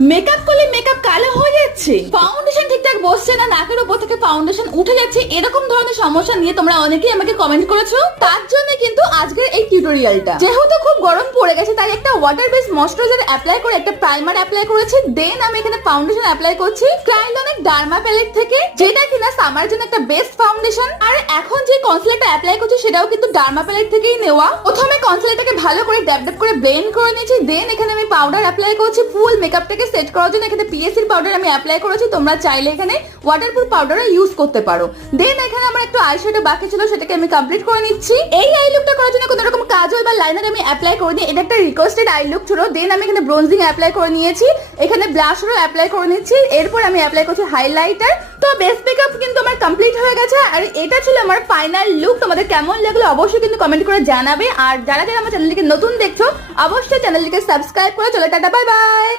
Makeup করলে makeup কালো হয়ে যাচ্ছে, ফাউন্ডেশন ঠিকঠাক বসছে না, নাকের উপর থেকে ফাউন্ডেশন উঠে যাচ্ছে, এরকম ধরনের সমস্যা নিয়ে তোমরা অনেকেই আমাকে কমেন্ট করেছো। তার জন্য কিন্তু আজকের এই টিউটোরিয়ালটা, যেহেতু খুব গরম পড়ে গেছে তাই একটা ওয়াটার বেস ময়শ্চারাইজার অ্যাপ্লাই করে একটা প্রাইমার অ্যাপ্লাই করেছি, দেন আমি এখানে ফাউন্ডেশন অ্যাপ্লাই করছি ক্রায়োলনিক ডার্মা প্যালেট থেকে, যেটা কিনা সামার জন্য একটা বেস্ট ফাউন্ডেশন। আর এখন যে কনসিলারটা অ্যাপ্লাই করছি সেটাও কিন্তু ডার্মা প্যালেট থেকেই নেওয়া। প্রথমে কনসিলারটাকে ভালো করে ড্যাব ড্যাব করে ব্লেন্ড করে নিয়েছি, দেন এখানে আমি পাউডার অ্যাপ্লাই করছি ফুল মেকআপটাকে সেট করার জন্য। এখানে পিএসসির পাউডার আমি অ্যাপ্লাই করেছি, তোমরা চাইলে এখানে ওয়াটারপ্রুফ পাউডারও ইউজ করতে পারো। দেন এখানে আমার একটু আইশ্যাডো বাকি ছিল, সেটাকে আমি কমপ্লিট করে নিচ্ছি। এই আই লুকটা করার জন্য কোনো রকম কাজল বা লাইনার আমি অ্যাপ্লাই করিনি, এটা একটা রিকোয়েস্টেড আই লুক ছিল। দেন আমি এখানে ব্রোনজিং অ্যাপ্লাই করে নিয়েছি, এখানে ব্লাশারও অ্যাপ্লাই করে নিচ্ছি, এরপর আমি অ্যাপ্লাই করছি হাইলাইটার। তো বেস মেকআপ কিন্তু আমার কমপ্লিট হয়ে গেছে, আর এটা ছিল আমার ফাইনাল লুক। তোমাদের কেমন লাগলো অবশ্যই কিন্তু কমেন্ট করে জানাবে, আর যারা যারা আমার চ্যানেলটিকে নতুন দেখছো অবশ্যই চ্যানেলটিকে সাবস্ক্রাইব করে চলো, টাটা বাই বাই।